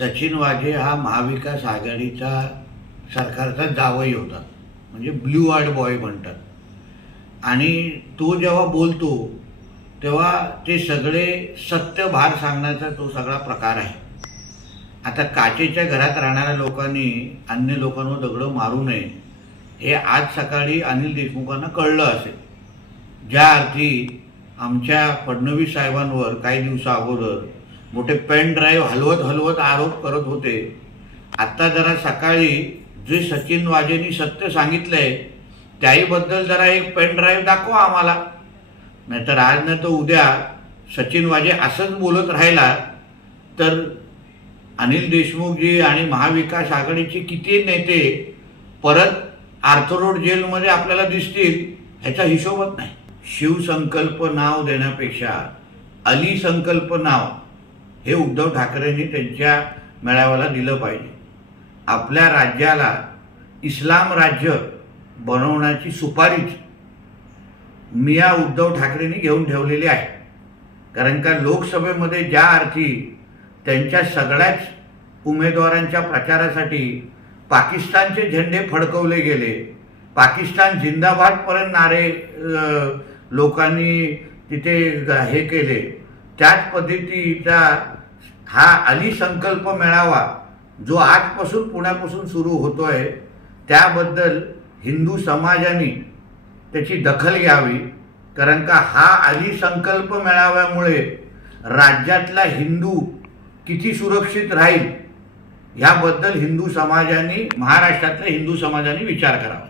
सचिन वाझे हा महाविकास आघाडीचा सरकारचा जावई होता, म्हणजे ब्ल्यू आर्ट बॉय म्हणतात. आणि तो जेव्हा बोलतो तेव्हा ते सगळे सत्य भार सांगण्याचा तो सगळा प्रकार आहे. आता काचेच्या घरात राहणाऱ्या लोकांनी अन्य लोकांवर दगडं मारू नये हे आज सकाळी अनिल देशमुखांना कळलं असेल. ज्या अर्थी आमच्या फडणवीस साहेबांवर काही दिवसा अगोदर मोठे पेन ड्राईव्ह हलवत आरोप करत होते, आत्ता जरा सकाळी जे सचिन वाझेंनी सत्य सांगितलंय त्याहीबद्दल जरा एक पेन ड्राईव्ह दाखवा आम्हाला. नाहीतर आज नाही तर उद्या सचिन वाझे असंच बोलत राहिला तर अनिल देशमुखजी आणि महाविकास आघाडीचे किती नेते परत आर्थरोड जेलमध्ये आपल्याला दिसतील ह्याचा हिशोबच नाही. शिवसंकल्प नाव देण्यापेक्षा अली संकल्प नाव हे उद्धव ठाकरेंनी त्यांच्या मेळाव्याला दिलं पाहिजे. आपल्या राज्याला इस्लाम राज्य बनवण्याची सुपारीच मिया उद्धव ठाकरेंनी घेऊन ठेवलेली आहे. कारण का लोकसभेमध्ये ज्या अर्थी त्यांच्या सगळ्याच उमेदवारांच्या प्रचारासाठी पाकिस्तानचे झेंडे फडकवले गेले, पाकिस्तान जिंदाबादपर्यंत नारे लोकांनी तिथे हे केले, त्याच पद्धतीचा हा अली संकल्प मेळावा जो आजपासून पुण्यापासून सुरू होतोय त्याबद्दल हिंदू समाजाने त्याची दखल घ्यावी. कारण का हा अली संकल्प मेळाव्यामुळे राज्यातला हिंदू किती सुरक्षित राहील याबद्दल हिंदू समाजाने, महाराष्ट्रातल्या हिंदू समाजाने विचार करावा.